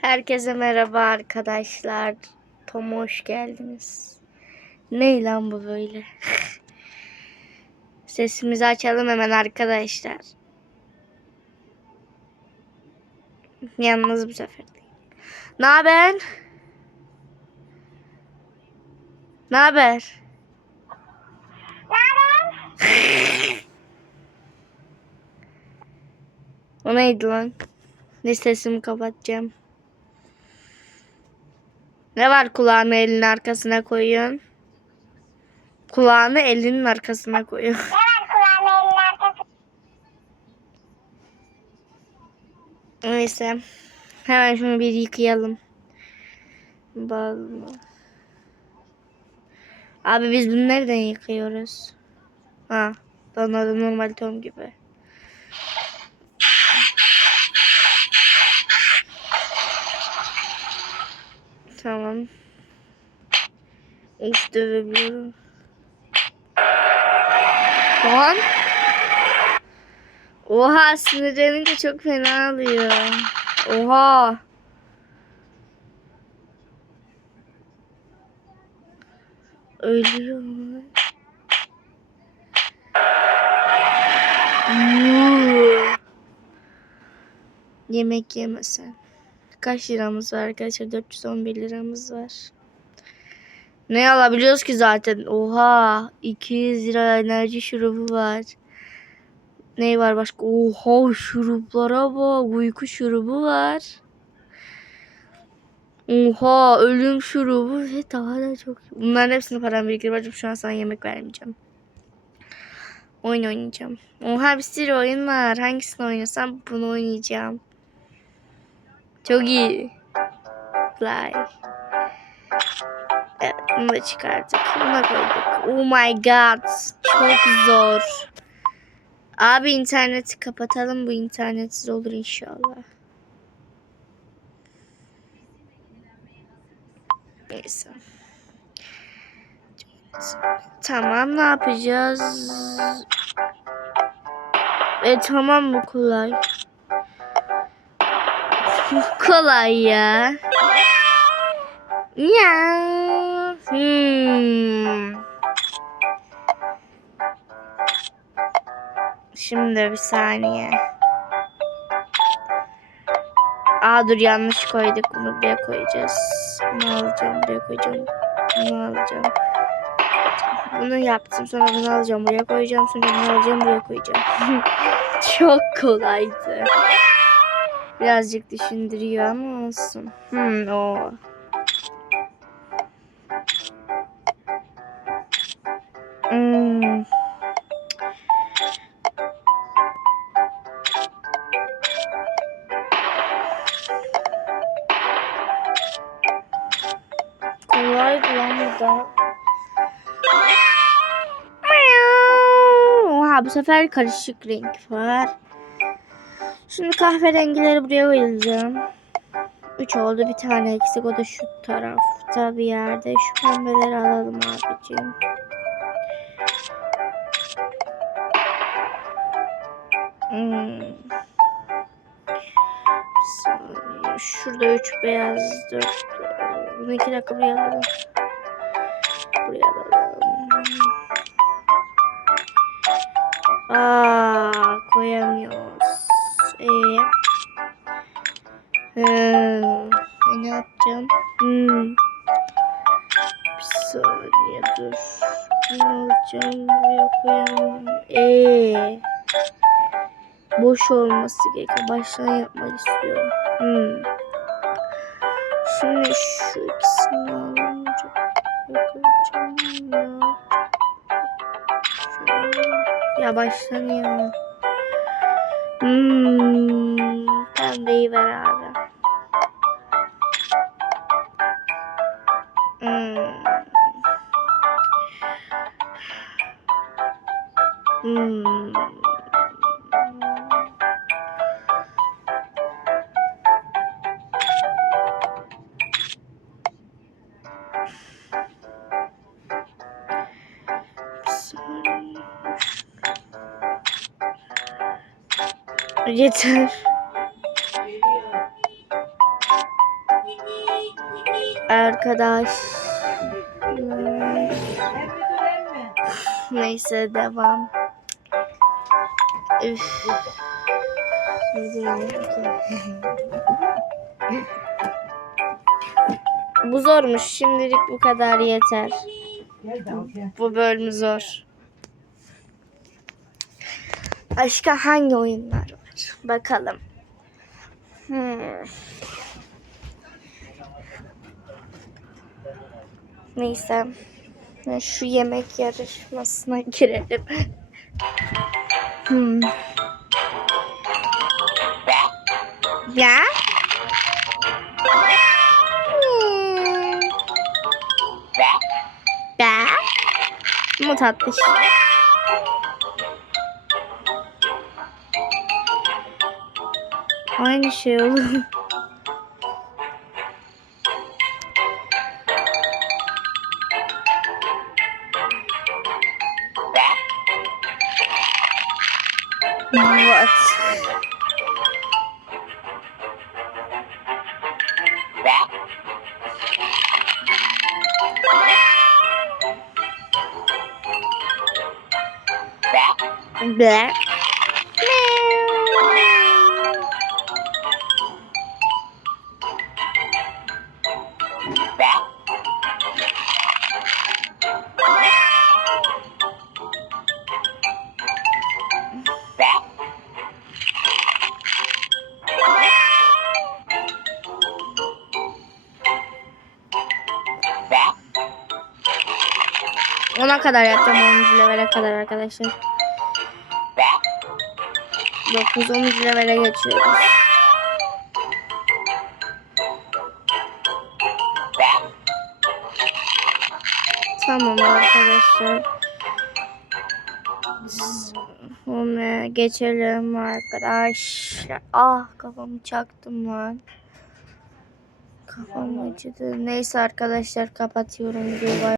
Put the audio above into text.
Herkese merhaba arkadaşlar. Tom hoş geldiniz. Ne lan bu böyle? Sesimizi açalım hemen arkadaşlar. Yalnız bu sefer. Ne haber? Ne haber? O neydi lan? Ne sesimi kapatacağım. Ne var kulağını elinin arkasına koyuyorsun? Kulağını elinin arkasına koyuyorsun. Neyse. Hemen şunu bir yıkayalım. Bağlı. Abi biz bunu nereden yıkıyoruz? Ha, anladım normal tom gibi. Tamam. Of dövebiliyorum. Lan. Oha sinirlenince çok fena alıyor. Oha. Ölüyor. Yuh. Yemek yemesen. Kaç liramız var arkadaşlar? 411 liramız var. Ne alabiliyoruz ki zaten? Oha 200 lira enerji şurubu var. Ne var başka? Oha şuruplara bak. Uyku şurubu var. Oha ölüm şurubu ve daha da çok. Bunların hepsini param biriktirip şu an sana yemek vermeyeceğim. Oyun oynayacağım. Oha bir sürü oyun var. Hangisini oynasam bunu oynayacağım. Çok iyi. Fly. Evet, bunu da çıkarttık. Buna koyduk. Oh my god. Çok zor. Abi interneti kapatalım. Bu internetsiz olur inşallah. Neyse. Tamam ne yapacağız? E tamam bu kolay. Kolay ya. Ya. Hmm. Şimdi bir saniye. Aa dur yanlış koyduk. Bunu buraya koyacağız. Bunu alacağım. Buraya koyacağım. Bunu alacağım. Bunu yaptım. Sonra bunu alacağım. Buraya koyacağım. Sonra bunu alacağım. Buraya koyacağım. Çok kolaydı. Birazcık düşündürüyor ama olsun. Hmm, o. Hmm. Kolaydı lan bu da. Oha bu sefer karışık renk var. Şimdi kahverengileri buraya koyacağım. 3 oldu bir tane eksik o da şu tarafta bir yerde. Şu pembeleri alalım abicim. Hmm. Şurada 3 beyaz 4. Bunu 2 dakika buraya alalım. Buraya alalım. Aa, koyamıyoruz. Ee, hmm, e, ne yapacağım? Hmm. Bir saniye dur. Ne alacağım? Buraya koyamam. Ee, boş olması gerekiyor. Baştan yapmak istiyorum. Hmm. Şimdi şu ikisini alınca bakacağım ya. Ya baştan ya. Hmm, pembeyi ver abi. Hmm. Hmm. Yeter. Arkadaş. Neyse devam. Üf. Bu zormuş. Şimdilik bu kadar yeter. Bu bölüm zor. Başka hangi oyunlar? Bakalım. Hmm. Neyse. Şu yemek yarışmasına girelim. Hmm. Ya? Hmm. Ya? Tatlı Aynı şey. What? Black. Ona kadar yapacağım 10. levele kadar arkadaşlar. 9 10. levele geçiyoruz. Tamam arkadaşlar. Sonra geçelim arkadaşlar. Ah kafamı çaktım lan. Kafam acıdı. Neyse arkadaşlar kapatıyorum videoyu.